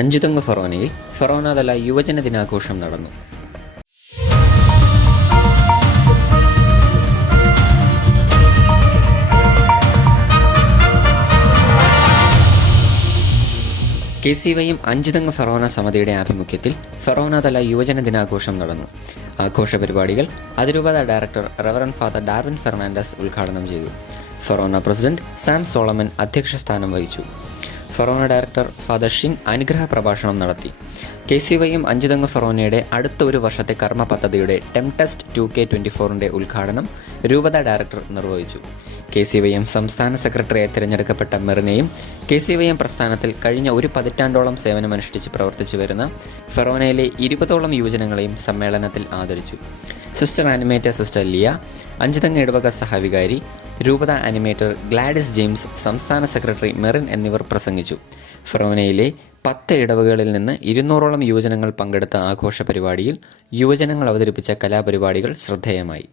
അഞ്ചുതെങ്ങ് ഫൊറോനയിൽ ഫൊറോനാതല യുവജന ദിനാഘോഷം നടന്നു. KCYM അഞ്ചുതെങ്ങ് ഫൊറോന സമിതിയുടെ ആഭിമുഖ്യത്തിൽ ഫൊറോനാതല യുവജന ദിനാഘോഷം നടന്നു. ആഘോഷ പരിപാടികൾ അതിരൂപത director reverend father Darwin Fernandes ഉദ്ഘാടനം ചെയ്തു. ഫൊറോന പ്രസിഡന്റ് സാം സോളമൻ അധ്യക്ഷസ്ഥാനം വഹിച്ചു. ഫൊറോന ഡയറക്ടർ ഫാദർ ഷിൻ അനുഗ്രഹ പ്രഭാഷണം നടത്തി. KCYM അഞ്ചുതെങ്ങ് ഫൊറോനയുടെ അടുത്ത ഒരു വർഷത്തെ കർമ്മ പദ്ധതിയുടെ ടെംടെസ്റ്റ് 2K24 ഉദ്ഘാടനം രൂപത ഡയറക്ടർ നിർവഹിച്ചു. KCYM സംസ്ഥാന സെക്രട്ടറിയായി തിരഞ്ഞെടുക്കപ്പെട്ട മെറിനെയും KCYM പ്രസ്ഥാനത്തിൽ കഴിഞ്ഞ ഒരു പതിറ്റാണ്ടോളം സേവനമനുഷ്ഠിച്ച് പ്രവർത്തിച്ചു വരുന്ന ഫൊറോനയിലെ 20ഓളം യുവജനങ്ങളെയും സമ്മേളനത്തിൽ ആദരിച്ചു. Sister animator sister Lia, Anchuthengu ഇടവക സഹവികാരി, രൂപത ആനിമേറ്റർ ഗ്ലാഡിസ് ജെയിംസ്, സംസ്ഥാന സെക്രട്ടറി മെറിൻ എന്നിവർ പ്രസംഗിച്ചു. ഫൊറോനയിലെ 10 ഇടവകകളിൽ നിന്ന് 200ഓളം യുവജനങ്ങൾ പങ്കെടുത്ത ആഘോഷ പരിപാടിയിൽ യുവജനങ്ങൾ അവതരിപ്പിച്ച കലാപരിപാടികൾ ശ്രദ്ധേയമായി.